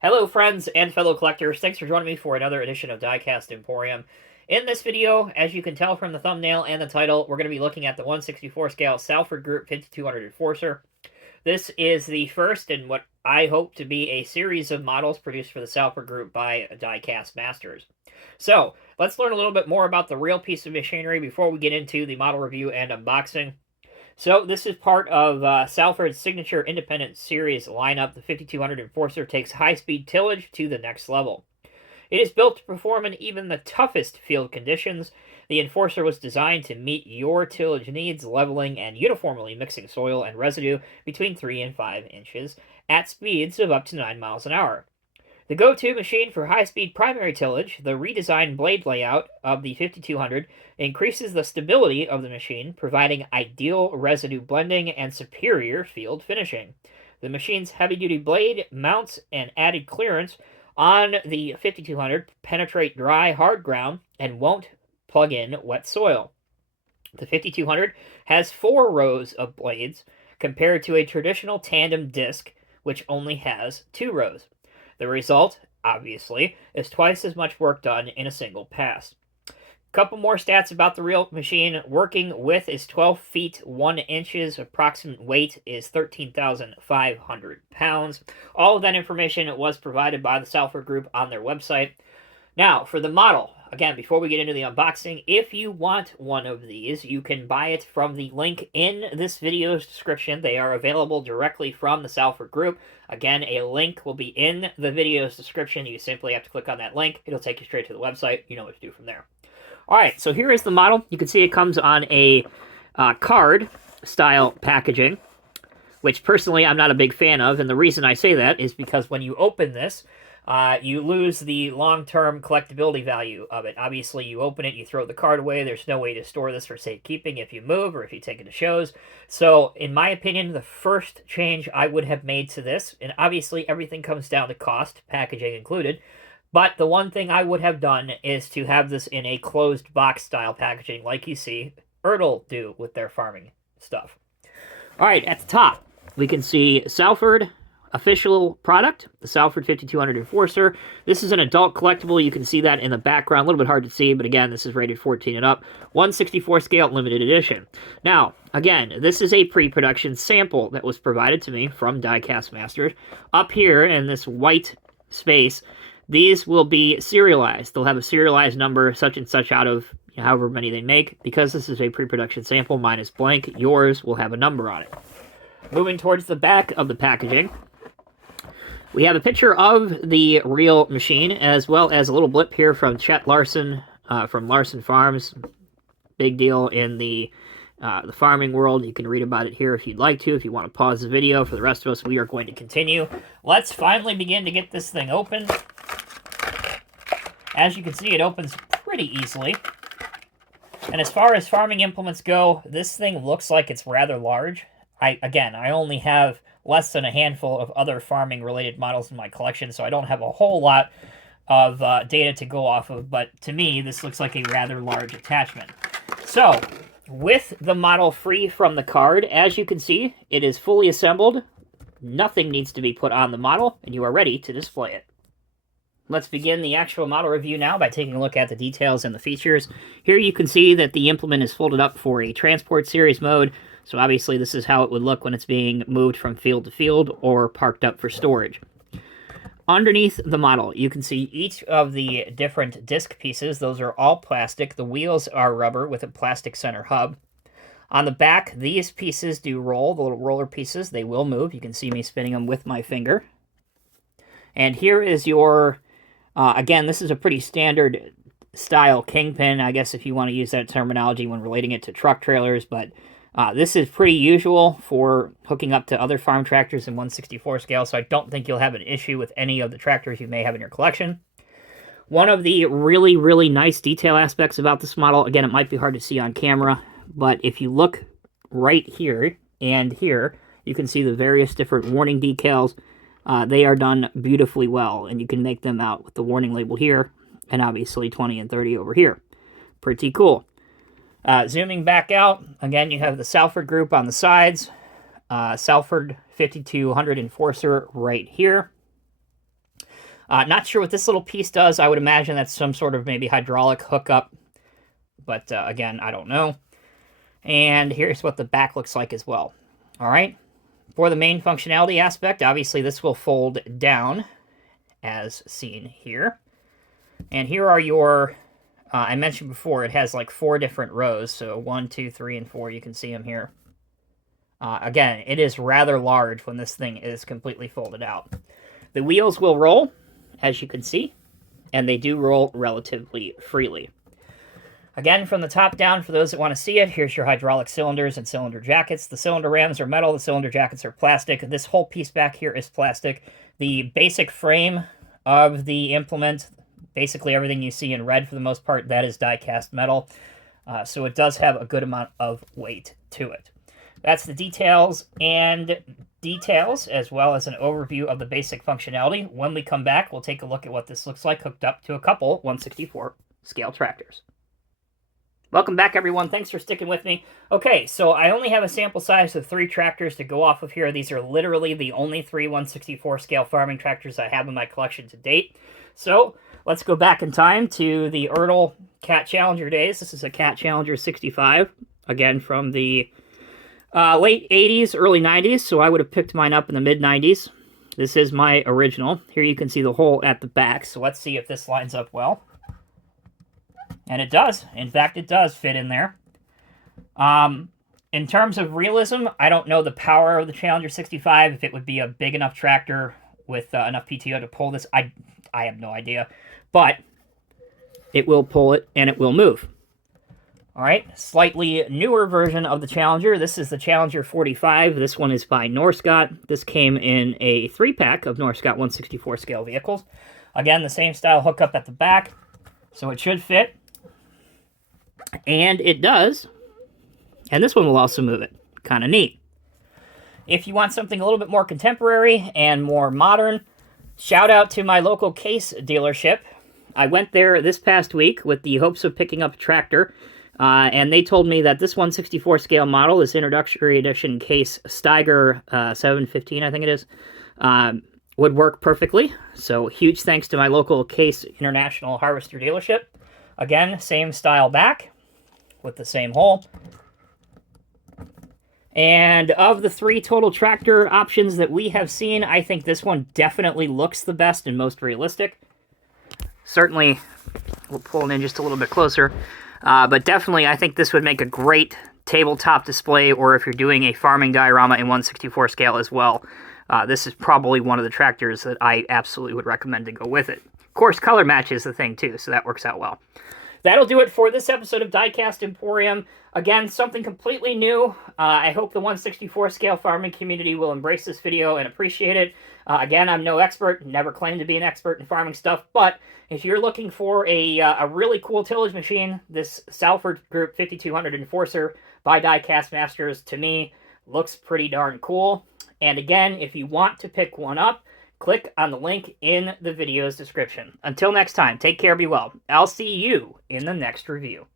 Hello friends and fellow collectors, thanks for joining me for another edition of Diecast Emporium. In this video, as you can tell from the thumbnail and the title, we're going to be looking at the 1/64 scale Salford Group 5200 Enforcer. This is the first in what I hope to be a series of models produced for the Salford Group by Diecast Masters. So, let's learn a little bit more about the real piece of machinery before we get into the model review and unboxing. So this is part of Salford's signature independent series lineup. The 5200 Enforcer takes high-speed tillage to the next level. It is built to perform in even the toughest field conditions. The Enforcer was designed to meet your tillage needs, leveling and uniformly mixing soil and residue between 3 and 5 inches at speeds of up to 9 miles an hour. The go-to machine for high-speed primary tillage, the redesigned blade layout of the 5200 increases the stability of the machine, providing ideal residue blending and superior field finishing. The machine's heavy-duty blade mounts and added clearance on the 5200 penetrate dry, hard ground and won't plug in wet soil. The 5200 has 4 rows of blades compared to a traditional tandem disc, which only has 2 rows. The result, obviously, is twice as much work done in a single pass. Couple more stats about the real machine. Working width is 12 feet 1 inches. Approximate weight is 13,500 pounds. All of that information was provided by the Salford Group on their website. Now, for the model, again, before we get into the unboxing, if you want one of these, you can buy it from the link in this video's description. They are available directly from the Salford Group. Again, a link will be in the video's description. You simply have to click on that link. It'll take you straight to the website. You know what to do from there. All right, so here is the model. You can see it comes on a card-style packaging, which personally I'm not a big fan of, and the reason I say that is because when you open this, you lose the long-term collectability value of it. Obviously, you open it, you throw the card away. There's no way to store this for safekeeping if you move or if you take it to shows. So, in my opinion, the first change I would have made to this, and obviously everything comes down to cost, packaging included, but the one thing I would have done is to have this in a closed box-style packaging like you see Ertl do with their farming stuff. All right, at the top, we can see Salford official product, the Salford 5200 Enforcer. This is an adult collectible. You can see that in the background. A little bit hard to see, but again, this is rated 14 and up. 1/64 scale limited edition. Now, again, this is a pre-production sample that was provided to me from Diecast Masters. Up here in this white space, these will be serialized. They'll have a serialized number, such and such, out of however many they make. Because this is a pre-production sample, mine is blank. Yours will have a number on it. Moving towards the back of the packaging, we have a picture of the real machine, as well as a little blip here from Chet Larson, from Larson Farms. Big deal in the farming world. You can read about it here if you'd like to. If you want to pause the video, for the rest of us, we are going to continue. Let's finally begin to get this thing open. As you can see, it opens pretty easily. And as far as farming implements go, this thing looks like it's rather large. I only have less than a handful of other farming-related models in my collection, so I don't have a whole lot of data to go off of, but to me, this looks like a rather large attachment. So, with the model free from the card, as you can see, it is fully assembled. Nothing needs to be put on the model, and you are ready to display it. Let's begin the actual model review now by taking a look at the details and the features. Here you can see that the implement is folded up for a transport series mode, so obviously this is how it would look when it's being moved from field to field or parked up for storage. Underneath the model, you can see each of the different disc pieces. Those are all plastic. The wheels are rubber with a plastic center hub. On the back, these pieces do roll, the little roller pieces. They will move. You can see me spinning them with my finger. And here is your... again, this is a pretty standard style kingpin, I guess if you want to use that terminology when relating it to truck trailers, but this is pretty usual for hooking up to other farm tractors in 1/64 scale, so I don't think you'll have an issue with any of the tractors you may have in your collection. One of the really, really nice detail aspects about this model, again, it might be hard to see on camera, but if you look right here and here, you can see the various different warning decals. They are done beautifully well, and you can make them out with the warning label here, and obviously 20 and 30 over here. Pretty cool. Zooming back out, again, you have the Salford Group on the sides, Salford 5200 Enforcer right here. Not sure what this little piece does. I would imagine that's some sort of maybe hydraulic hookup. But again, I don't know. And here's what the back looks like as well. All right. For the main functionality aspect, obviously this will fold down as seen here. And here are your, I mentioned before, it has like 4 different rows. So 1, 2, 3, and 4. You can see them here. Again, it is rather large when this thing is completely folded out. The wheels will roll, as you can see, and they do roll relatively freely. Again, from the top down, for those that want to see it, here's your hydraulic cylinders and cylinder jackets. The cylinder rams are metal, the cylinder jackets are plastic. This whole piece back here is plastic. The basic frame of the implement, basically everything you see in red for the most part, that is die-cast metal. So it does have a good amount of weight to it. That's the details, as well as an overview of the basic functionality. When we come back, we'll take a look at what this looks like hooked up to a couple 164 scale tractors. Welcome back, everyone. Thanks for sticking with me. Okay, so I only have a sample size of 3 tractors to go off of here. These are literally the only 3 164 scale farming tractors I have in my collection to date. So let's go back in time to the Erdl Cat Challenger days. This is a Cat Challenger 65, again from the late 80s, early 90s, so I would have picked mine up in the mid-90s. This is my original. Here you can see the hole at the back, so let's see if this lines up well. And it does. In fact, it does fit in there. In terms of realism, I don't know the power of the Challenger 65, if it would be a big enough tractor with enough PTO to pull this. I have no idea. But it will pull it, and it will move. All right, slightly newer version of the Challenger. This is the Challenger 45. This one is by Norscot. This came in a 3-pack of Norscot 164 scale vehicles. Again, the same style hookup at the back, so it should fit. And it does. And this one will also move it. Kind of neat. If you want something a little bit more contemporary and more modern, shout out to my local Case dealership. I went there this past week with the hopes of picking up a tractor. And they told me that this 164 scale model, this introductory edition Case Steiger 715, I think it is, would work perfectly. So huge thanks to my local Case International Harvester dealership. Again, same style back with the same hole. And of the 3 total tractor options that we have seen, I think this one definitely looks the best and most realistic. Certainly, we'll pull it in just a little bit closer. But definitely, I think this would make a great tabletop display, or if you're doing a farming diorama in 164 scale as well. This is probably one of the tractors that I absolutely would recommend to go with it. Of course, color match is the thing, too, so that works out well. That'll do it for this episode of Diecast Emporium. Again, something completely new. I hope the 164 scale farming community will embrace this video and appreciate it. Again, I'm no expert, never claimed to be an expert in farming stuff, but if you're looking for a really cool tillage machine, this Salford Group 5200 Enforcer by Diecast Masters, to me, looks pretty darn cool. And again, if you want to pick one up, click on the link in the video's description. Until next time, take care, be well. I'll see you in the next review.